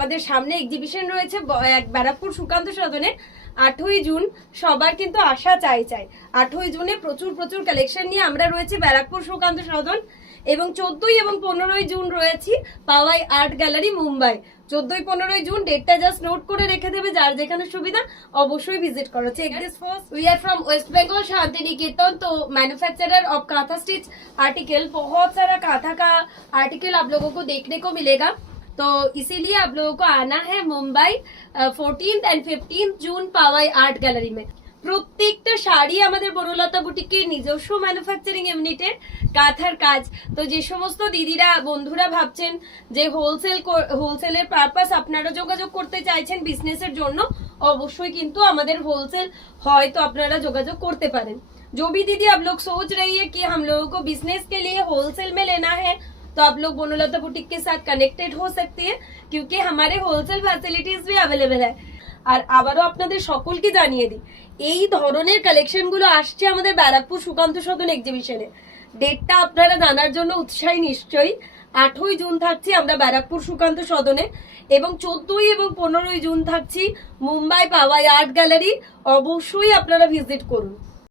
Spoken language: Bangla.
আমাদের সামনে এক্সিবিশন রয়েছে ব্যারাকপুর সুকান্ত সদনে 8ই জুন। সবার কিন্তু আশা চাই 8ই জুনে প্রচুর প্রচুর কালেকশন নিয়ে আমরা রয়েছি ব্যারাকপুর সুকান্ত সদন, এবং 14ই এবং 15ই জুন রয়েছি পাওয়াই আর্ট গ্যালারি মুম্বাই। 14ই 15ই জুন ডেটটা জাস্ট নোট করে রেখে দেবে, যার যেখানে সুবিধা অবশ্যই ভিজিট করো। Check this first, we are from west Bengal Shantiniketan. तो manufacturer of kantha stitch article, बहुत सारा काथा का आर्टिकल आप लोगों को देखने को मिलेगा, तो इसीलिए आप लोगों को आना है Mumbai 14th and 15th June Powai art gallery में। প্রত্যেকটা শাড়ি আমাদের বনলতা বুটিকের নিজস্ব ম্যানুফ্যাকচারিং ইউনিটের কাঁথার কাজ। তো যে সমস্ত দিদিরা বন্ধুরা ভাবছেন যে হোলসেলের পারপাস আপনারা যোগাযোগ করতে চাইছেন বিজনেসের জন্য, অবশ্যই কিন্তু আমাদের হোলসেল হয়, তো আপনারা যোগাযোগ করতে পারেন। जो भी दीदी आप लोग सोच रही है कि हम लोगों को बिजनेस के लिए होलसेल में लेना है, तो आप लोग बोनोलता बुटीक के साथ कनेक्टेड हो सकती है, क्योंकि हमारे होलसेल फैसिलिटीज भी अवेलेबल है। আর আবারও আপনাদের সকলকে জানিয়ে দিই, এই ধরনের কালেকশন গুলো আসছে আমাদের ব্যারাকপুর সুকান্ত সদন এক্সিবিশনে। ডেটটা আপনারা জানার জন্য উৎসাহী নিশ্চয়ই। 8ই জুন থাকছি আমরা ব্যারাকপুর সুকান্ত সদনে, এবং 14ই এবং 15ই জুন থাকছি মুম্বাই পাওয়াই আর্ট গ্যালারি। অবশ্যই আপনারা ভিজিট করুন।